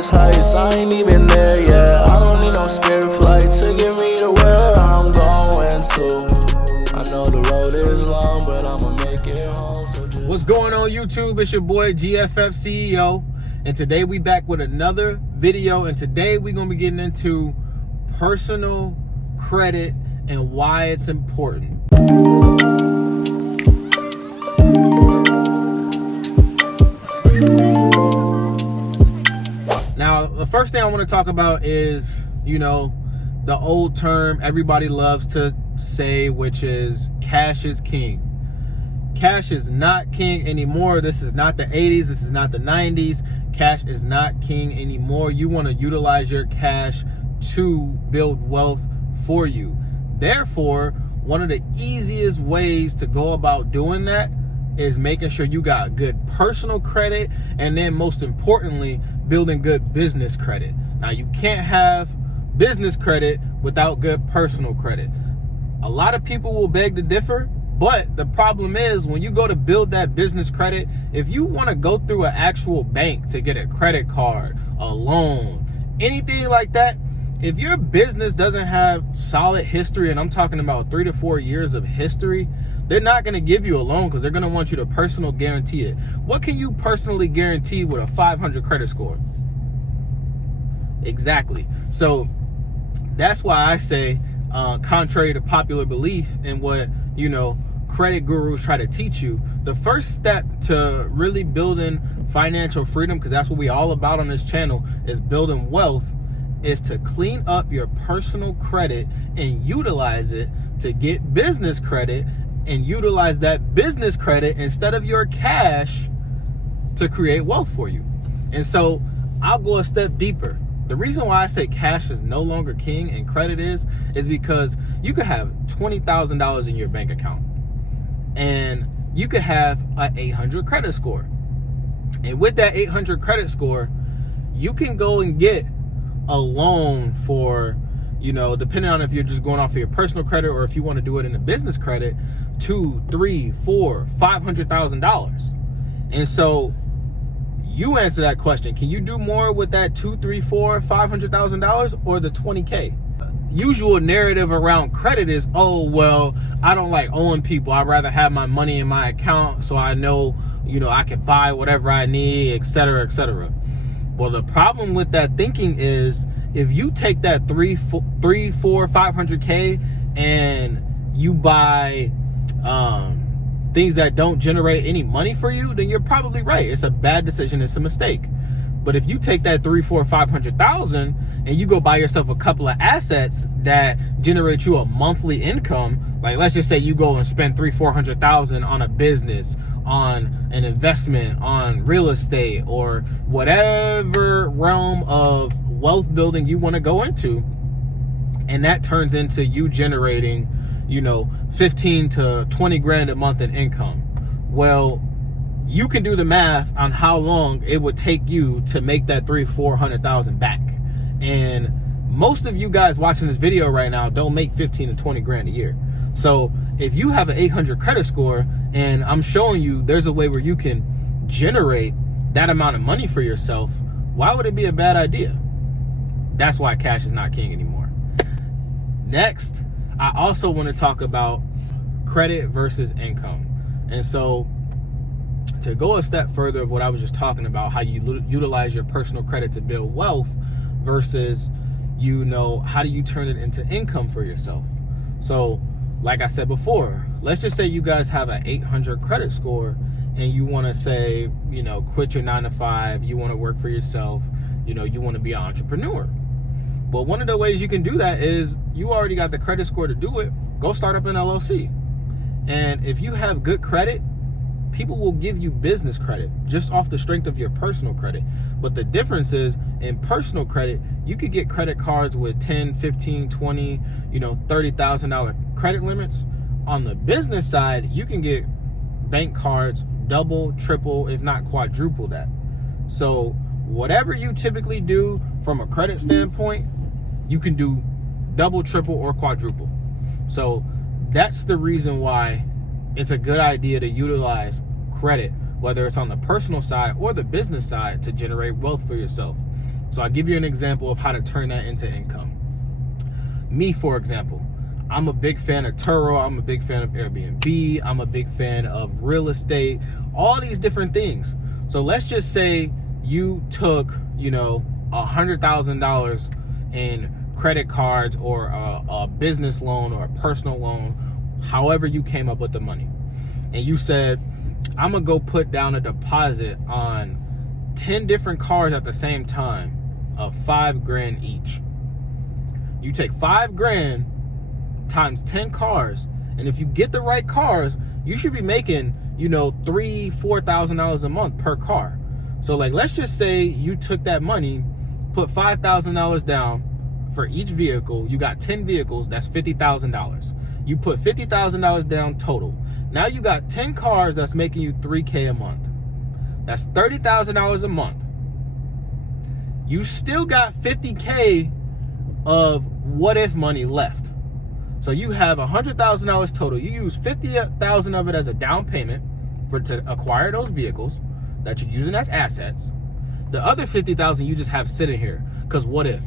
highest heights, I ain't even there yet. I don't need no spirit flight to get me to where I'm going to. I know the road is long, but I'ma make it home. So What's going on YouTube? It's your boy GFF CEO, and today we back with another video, and today we're gonna be getting into personal credit and why it's important. Now, the first thing I want to talk about is, the old term everybody loves to say, which is cash is king. Cash is not king anymore. This is not the 80s. This is not the 90s. Cash is not king anymore. You want to utilize your cash to build wealth for you. Therefore, one of the easiest ways to go about doing that is making sure you got good personal credit, and then most importantly, building good business credit. Now, you can't have business credit without good personal credit. A lot of people will beg to differ, but the problem is when you go to build that business credit, if you want to go through an actual bank to get a credit card, a loan, anything like that, if your business doesn't have solid history, and I'm talking about 3 to 4 years of history, they're not going to give you a loan because they're going to want you to personal guarantee it. What can you personally guarantee with a 500 credit score? Exactly. So that's why I say, contrary to popular belief and what, credit gurus try to teach you, the first step to really building financial freedom, because that's what we all about on this channel, is building wealth, is to clean up your personal credit and utilize it to get business credit, and utilize that business credit instead of your cash to create wealth for you. And so I'll go a step deeper. The reason why I say cash is no longer king and credit is because you could have $20,000 in your bank account and you could have an 800 credit score. And with that 800 credit score, you can go and get a loan for, depending on if you're just going off of your personal credit or if you want to do it in a business credit, $200,000, $300,000, $400,000, $500,000. And so you answer that question. Can you do more with that $200,000, $300,000, $400,000, $500,000 or the 20K? Usual narrative around credit is, oh, well, I don't like owing people. I'd rather have my money in my account so I know, I can buy whatever I need, et cetera, et cetera. Well, the problem with that thinking is if you take that 500K and you buy things that don't generate any money for you, then you're probably right. It's a bad decision. It's a mistake. But if you take that 300,000, 400,000, 500,000 and you go buy yourself a couple of assets that generate you a monthly income, like let's just say you go and spend 300,000, 400,000 on a business, on an investment, on real estate, or whatever realm of wealth building you want to go into, and that turns into you generating 15 to 20 grand a month in income. Well, you can do the math on how long it would take you to make that 300,000, 400,000 back. And most of you guys watching this video right now don't make 15 to 20 grand a year. So if you have an 800 credit score and I'm showing you there's a way where you can generate that amount of money for yourself, why would it be a bad idea? That's why cash is not king anymore. Next, I also want to talk about credit versus income. And so to go a step further of what I was just talking about, how you utilize your personal credit to build wealth versus, how do you turn it into income for yourself? So like I said before, let's just say you guys have an 800 credit score and you want to say, quit your 9 to 5, you want to work for yourself, you want to be an entrepreneur. Well, one of the ways you can do that is you already got the credit score to do it. Go start up an LLC. And if you have good credit, people will give you business credit just off the strength of your personal credit. But the difference is in personal credit, you could get credit cards with 10, 15, 20, $30,000 credit limits. On the business side, you can get bank cards double, triple, if not quadruple that. So whatever you typically do from a credit standpoint, you can do double, triple, or quadruple. So that's the reason why it's a good idea to utilize credit, whether it's on the personal side or the business side, to generate wealth for yourself. So I'll give you an example of how to turn that into income. Me, for example, I'm a big fan of Turo. I'm a big fan of Airbnb. I'm a big fan of real estate, all these different things. So let's just say you took, $100,000 in credit cards or a business loan or a personal loan, however you came up with the money. And you said, I'm gonna go put down a deposit on 10 different cars at the same time of $5,000 each. You take $5,000 times 10 cars, and if you get the right cars, you should be making, $3,000-$4,000 a month per car. So let's just say you took that money, put $5,000 down for each vehicle. You got 10 vehicles, that's $50,000. You put $50,000 down total. Now you got 10 cars that's making you $3,000 a month. That's $30,000 a month. You still got $50,000 of what if money left. So you have $100,000 total. You use $50,000 of it as a down payment to acquire those vehicles that you're using as assets. The other $50,000 you just have sitting here, because what if,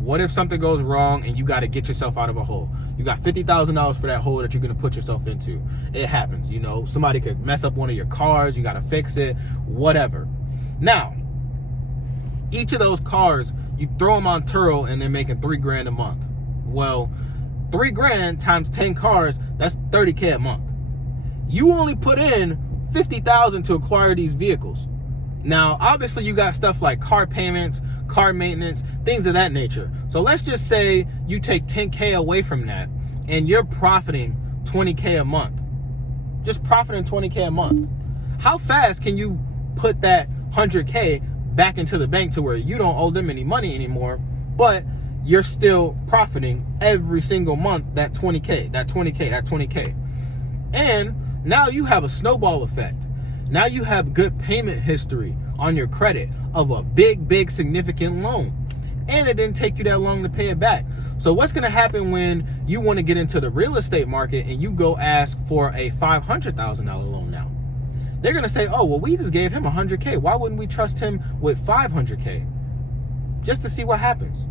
What if something goes wrong and you got to get yourself out of a hole? You got $50,000 for that hole that you're going to put yourself into. It happens, Somebody could mess up one of your cars. You got to fix it, whatever. Now, each of those cars, you throw them on Turo and they're making $3,000 a month. Well, $3,000 times 10 cars, that's $30,000 a month. You only put in $50,000 to acquire these vehicles. Now, obviously, you got stuff like car payments, car maintenance, things of that nature. So let's just say you take $10,000 away from that and you're profiting $20,000 a month. Just profiting $20,000 a month. How fast can you put that $100,000 back into the bank to where you don't owe them any money anymore, but you're still profiting every single month that $20,000? And now you have a snowball effect. Now you have good payment history on your credit of a big, significant loan. And it didn't take you that long to pay it back. So what's going to happen when you want to get into the real estate market and you go ask for a $500,000 loan now? They're going to say, oh, well, we just gave him $100,000. Why wouldn't we trust him with $500,000? Just to see what happens.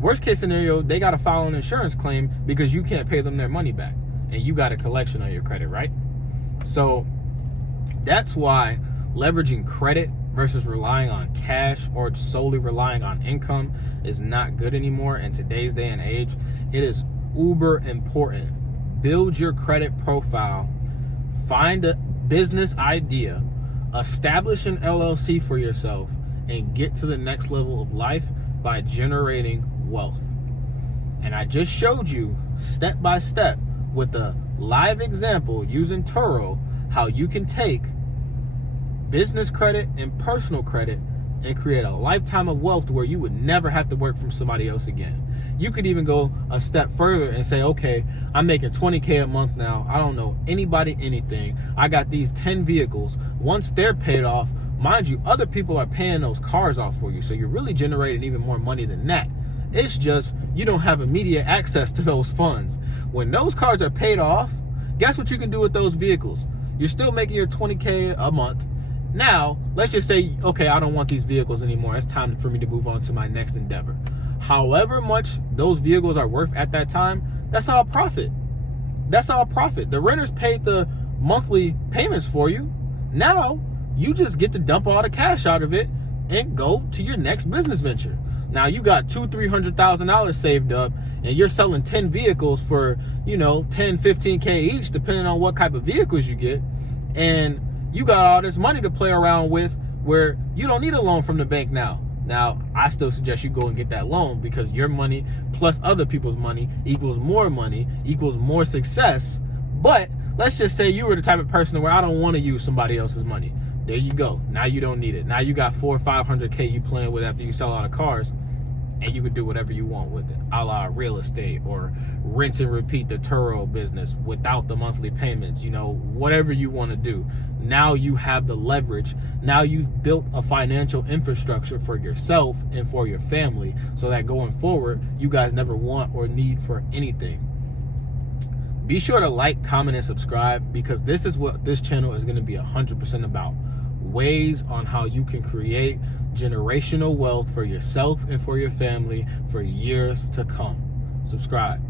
Worst case scenario, they got to file an insurance claim because you can't pay them their money back. And you got a collection on your credit, right? So that's why leveraging credit versus relying on cash or solely relying on income is not good anymore in today's day and age. It is uber important. Build your credit profile, find a business idea, establish an LLC for yourself, and get to the next level of life by generating wealth. And I just showed you step by step with a live example using Turo how you can take business credit and personal credit and create a lifetime of wealth where you would never have to work for somebody else again. You could even go a step further and say, okay, I'm making $20,000 a month now. I don't know anybody, anything. I got these 10 vehicles. Once they're paid off, mind you, other people are paying those cars off for you. So you're really generating even more money than that. It's just you don't have immediate access to those funds. When those cars are paid off, guess what you can do with those vehicles? You're still making your $20,000 a month. Now, let's just say, okay, I don't want these vehicles anymore. It's time for me to move on to my next endeavor. However much those vehicles are worth at that time, that's all profit. That's all profit. The renters paid the monthly payments for you. Now, you just get to dump all the cash out of it and go to your next business venture. Now, you got $200,000-$300,000 saved up, and you're selling 10 vehicles for, $10,000-$15,000 each, depending on what type of vehicles you get. And you got all this money to play around with where you don't need a loan from the bank now. Now, I still suggest you go and get that loan because your money plus other people's money equals more success. But let's just say you were the type of person where I don't want to use somebody else's money. There you go. Now you don't need it. Now you got $400,000 or $500,000 you playing with after you sell all the cars, and you can do whatever you want with it, a la real estate or rinse and repeat the Turo business without the monthly payments, whatever you want to do. Now you have the leverage. Now you've built a financial infrastructure for yourself and for your family so that going forward, you guys never want or need for anything. Be sure to like, comment, and subscribe because this is what this channel is going to be 100% about. ways on how you can create generational wealth for yourself and for your family for years to come. Subscribe.